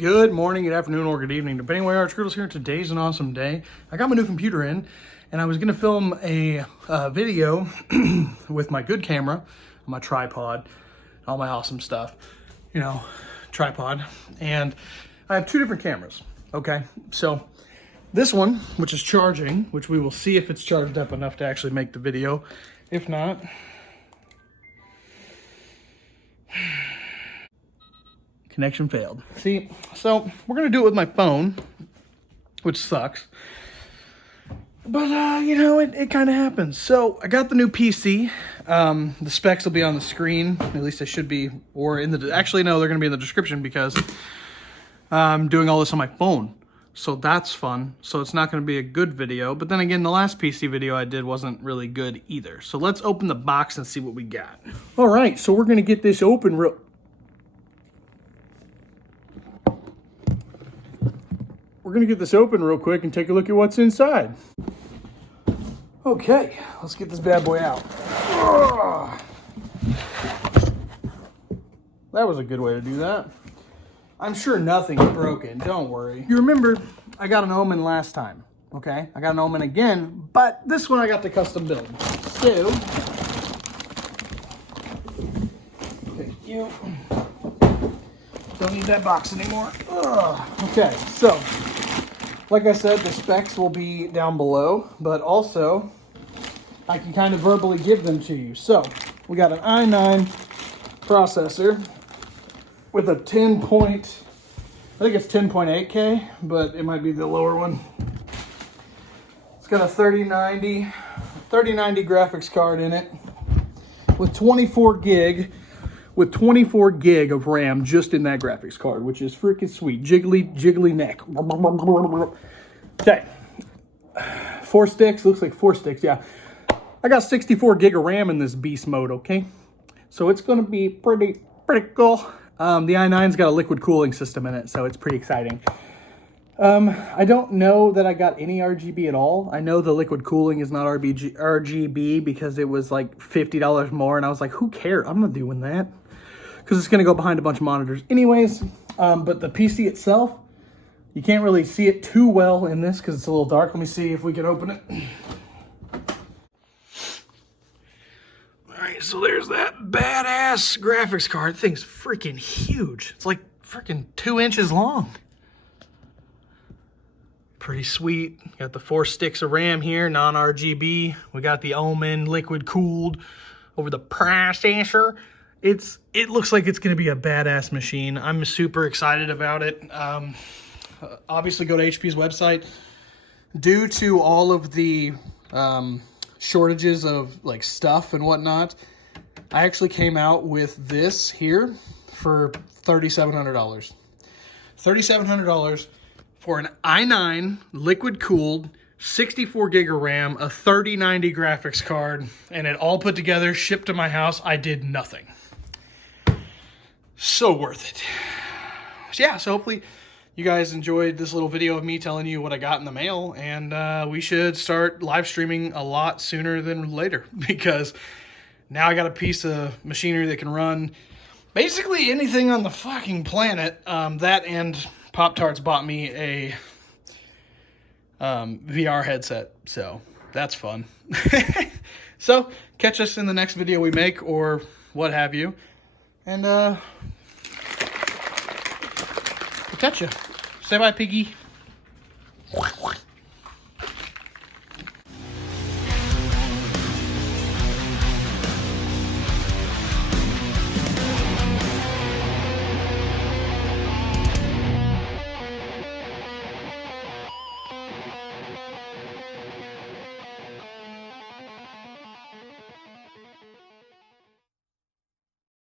Good morning, good afternoon, or good evening, depending where you are. It's here. Today's an awesome day. I got my new computer in, and I was gonna film a video with my good camera, my tripod, all my awesome stuff, you know, tripod. And I have two different cameras, okay? So this one, which is charging, which we will see if it's charged up enough to actually make the video. If not, connection failed. See, so we're gonna do it with my phone, which sucks. But, you know, it kind of happens. So I got the new PC. The specs will be on the screen. At least they should be, or in the, actually, no, they're gonna be in the description because I'm doing all this on my phone. So that's fun. So it's not gonna be a good video. But then again, the last PC video I did wasn't really good either. So let's open the box and see what we got. All right, so we're gonna get this open real... We're gonna get this open real quick and take a look at what's inside. Okay, let's get this bad boy out. Ugh. That was a good way to do that. I'm sure nothing's broken, don't worry. You remember, I got an OMEN last time, okay? I got an OMEN again, but this one I got the custom build. So, thank you. Don't need that box anymore. Ugh. Okay, so, like I said, the specs will be down below, but also I can kind of verbally give them to you. So we got an i9 processor with a 10.8K, but it might be the lower one. It's got a 3090 graphics card in it with 24 gig of RAM just in that graphics card, which is freaking sweet. Jiggly neck. Okay. 4 sticks, looks like 4 sticks, yeah. I got 64 gig of RAM in this beast mode, okay? So it's gonna be pretty cool. The i9's got a liquid cooling system in it, so it's pretty exciting. I don't know that I got any RGB at all. I know the liquid cooling is not RGB because it was like $50 more, and I was like, who cares? I'm not doing that because it's gonna go behind a bunch of monitors anyways. But the PC itself, you can't really see it too well in this because it's a little dark. Let me see if we can open it. All right, so there's that badass graphics card. The thing's freaking huge. It's like freaking 2 inches long. Pretty sweet. Got the 4 sticks of RAM here, non-RGB. We got the OMEN liquid cooled over the processor. It looks like it's gonna be a badass machine. I'm super excited about it. Obviously go to HP's website. Due to all of the shortages of like stuff and whatnot, I actually came out with this here for $3,700. $3,700 for an i9 liquid cooled 64 gig of RAM, a 3090 graphics card, and it all put together, shipped to my house. I did nothing. So worth it. So yeah, so hopefully you guys enjoyed this little video of me telling you what I got in the mail, and we should start live streaming a lot sooner than later because now I got a piece of machinery that can run basically anything on the fucking planet. That and Pop-Tarts bought me a VR headset, so that's fun. So catch us in the next video we make or what have you, and we'll catch you. Say bye, piggy.